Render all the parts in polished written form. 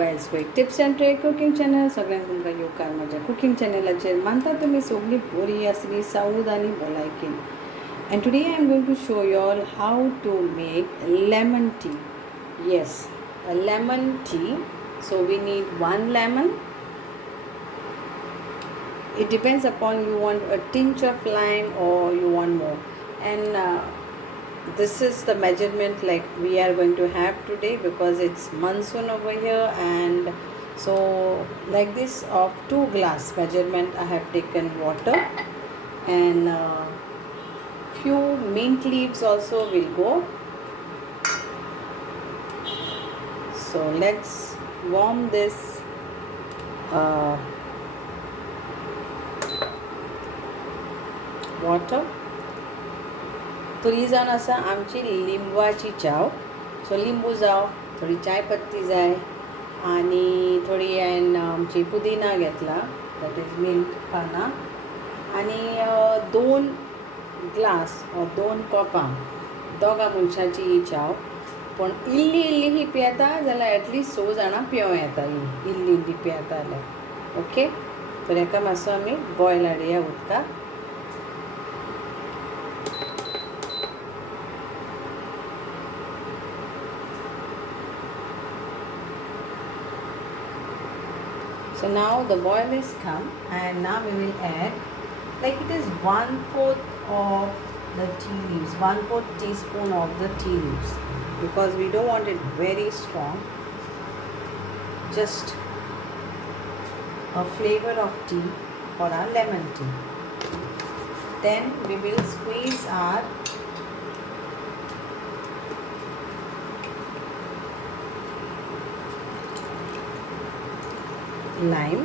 Vials quick tips and trick cooking channel सगळ्यांक तुमकां येवकार म्हज्या कुकिंग चॅनलाचेर मानता तुमी सगळीं बरी आसली सावध आनी भलायकेन. And today I am going to show you all how to make lemon tea. Yes, a lemon tea. So we need 1 lemon. It depends upon you want a tinge of lime or you want more. And this is the measurement like we are going to have today because it's monsoon over here, and so like this of 2 glass measurement I have taken water, and few mint leaves also will go. So let's warm this water. थोडी जाण आसा आमची लिंबाची चाव. सो लिंबू जाव, थोडी चाय पत्ती जाय, आनी थोडी हांवें आमची पुदिना घेतला, दॅट इज मिंट पानां, आनी 2 ग्लास वा 2 कपां दोगा मनशाची ही चाव. पण इल्ली इल्ली ही पियेता जाल्यार एटलिस्ट 6 जाणां पियों येता ही इल्ली इल्ली पियेता जाल्यार. ओके, तर हेका मातसो आमी बॉयल हाडया उदकाक. So now the boil is come, and now we will add, like it is 1/4 of the tea leaves, 1/4 teaspoon of the tea leaves, because we don't want it very strong, just a flavor of tea for our lemon tea. Then we will squeeze our lime.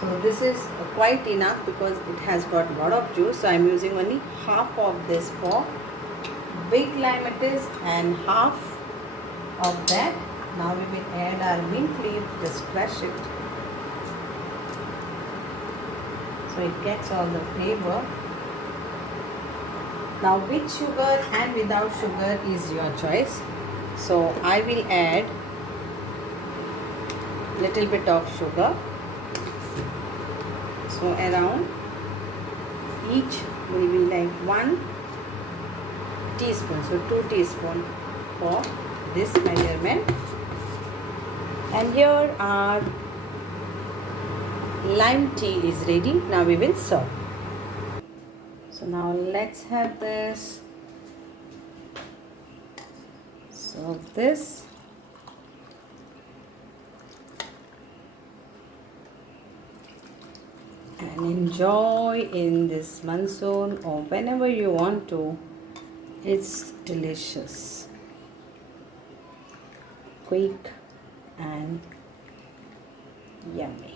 So this is quite enough because it has got a lot of juice, so I am using only half of this for big lime it is, and half of that. Now we will add our mint leaf, just crush it so it gets all the flavor. Now with sugar and without sugar is your choice. So I will add little bit of sugar. So around each will be like 1 teaspoon. So 2 teaspoon for this measurement. And here our lime tea is ready. Now we will serve. So now let's have this. So this. And enjoy in this monsoon or whenever you want to. It's delicious, quick and yummy.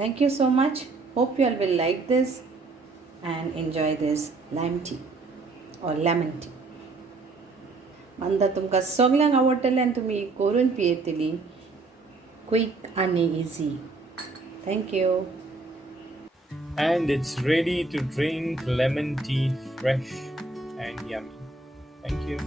Thank you so much. Hope you all will like this and enjoy this lime tea or lemon tea. मानता तुमकां सगळ्यांक आवडटलें आनी तुमी करून पियेतली. Quick आनी easy. Thank you. And it's ready to drink lemon tea, fresh and yummy. Thank you.